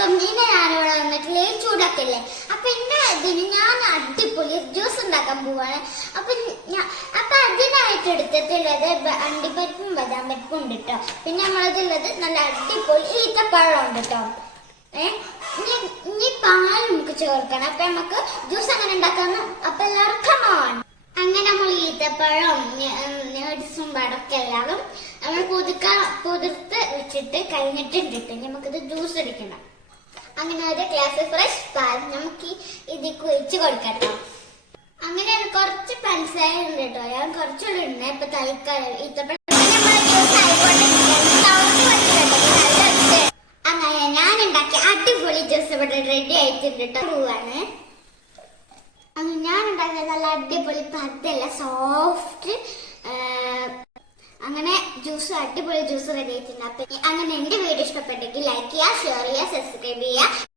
അസ്സലാമലൈക്കും. ഇന്ന് ഞാനിവിടെ വന്നിട്ടില്ലേ ചൂടാക്കല്ലേ. അപ്പൊ ഇന്ന് ഇതിന് ഞാൻ അടിപൊളി ജ്യൂസ് ഉണ്ടാക്കാൻ പോവാണ്. അപ്പൊ അതിനായിട്ട് എടുത്തിട്ടുള്ളത് അണ്ടിപ്പരിപ്പും ബദാം പരിപ്പും ഉണ്ട് കേട്ടോ. പിന്നെ നമ്മളതുള്ളത് നല്ല അടിപൊളി ഈത്തപ്പഴം ഉണ്ട് കേട്ടോ. ഇനി പാൽ നമുക്ക് ചേർക്കണം. അപ്പൊ നമുക്ക് ജ്യൂസ് അങ്ങനെ ഉണ്ടാക്കാന്ന്. അപ്പൊ എല്ലാവർക്കും അങ്ങനെ നമ്മൾ ഈത്തപ്പഴം നേഴ്സും പടക്കെ എല്ലാവരും നമ്മൾ പുതിർത്ത് വെച്ചിട്ട് കഴിഞ്ഞിട്ടുണ്ട്. നമുക്കിത് ജ്യൂസ് അടിക്കണം. അങ്ങനെ ഒരു ഗ്ലാസ് ഫ്രഷ് പാൽ നമുക്ക് ഇതിക്ക് ഒഴിച്ച് കൊടുക്കട്ടോ. അങ്ങനെ കുറച്ച് പഞ്ചസാര ഉണ്ട് കേട്ടോ. ഞാൻ കുറച്ചുകൂടെ ഉണ്ട്. ഇപ്പൊ തൽക്കാലം ഈത്തപ്പഴം അങ്ങനെ ഞാൻ ഉണ്ടാക്കിയ അടിപൊളി ജ്യൂസ് ഇവിടെ റെഡി ആയിട്ടുണ്ട് കേട്ടോ. പോവാണ് ഞാൻ ഉണ്ടാക്കിയ നല്ല അടിപൊളി പതല്ല സോഫ്റ്റ് അങ്ങനെ ജ്യൂസ് അടിപൊളി ജ്യൂസ് റെഡി ആയിട്ടുണ്ട്. അപ്പൊ അങ്ങനെ എന്റെ വീഡിയോ ഇഷ്ടപ്പെട്ടെങ്കിൽ ലൈക്ക് ചെയ്യുക, ഷെയർ ചെയ്യുക, സബ്സ്ക്രൈബ് ചെയ്യുക.